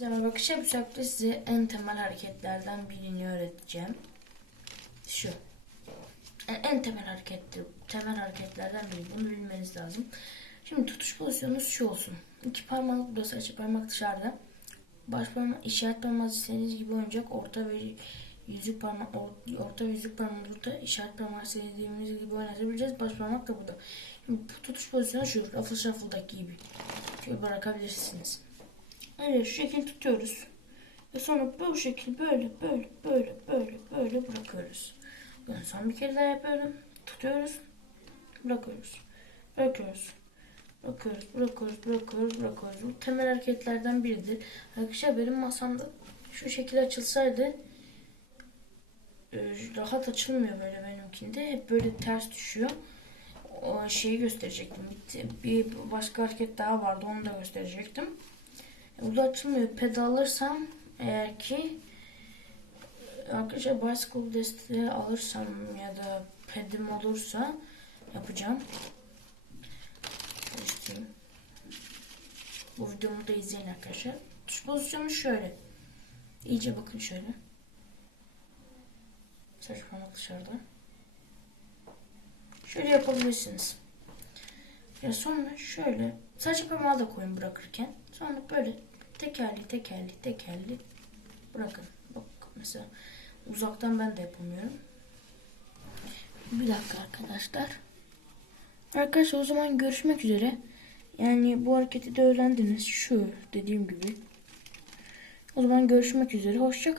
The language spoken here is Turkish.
Merhaba bakış yapacakta size en temel hareketlerden birini öğreteceğim. Şu. Yani en temel harekettir. Temel hareketlerden biri. Bunu bilmeniz lazım. Şimdi tutuş pozisyonunuz şu olsun. İki parmak burada serçe parmak dışarıda. Baş parmak işaret parmağı istediğiniz gibi oynayacak. Orta ve yüzük parmak or- orta ve yüzük parmağı burada. İşaret parmağı istediğimiz gibi oynatabileceğiz. Baş parmak da burada. Şimdi tutuş pozisyonu şu. Ruffle shuffle'daki gibi. Şöyle bırakabilirsiniz. Öyle şu şekilde tutuyoruz. Ve sonra bu şekilde böyle böyle böyle böyle böyle bırakıyoruz. Yani son bir kere daha yapıyorum. Tutuyoruz. Bırakıyoruz. Bırakıyoruz. Bırakıyoruz, bırakıyoruz, bırakıyoruz, bırakıyoruz. Bu temel hareketlerden biridir. Arkadaşlar benim masamda şu şekilde açılsaydı e, rahat açılmıyor böyle benimkinde. Hep böyle ters düşüyor. O şeyi gösterecektim. Bir, bir başka hareket daha vardı. Onu da gösterecektim. Burada açılmıyor. Pedalırsam eğer ki arkadaşlar bicycle desteği alırsam ya da pedim olursa yapacağım. Karıştırayım. Bu videomu da izleyin arkadaşlar. Tuş pozisyonu şöyle. İyice bakın şöyle. Saç parmak dışarıda. Şöyle yapabilirsiniz. Ya sonra şöyle saç parmağı da koyun bırakırken. Sonra böyle tekerli tekerli tekerli bırakın. Bak mesela uzaktan ben de yapamıyorum. Bir dakika arkadaşlar. Arkadaşlar o zaman görüşmek üzere. Yani bu hareketi de öğrendiniz. Şu dediğim gibi. O zaman görüşmek üzere. Hoşça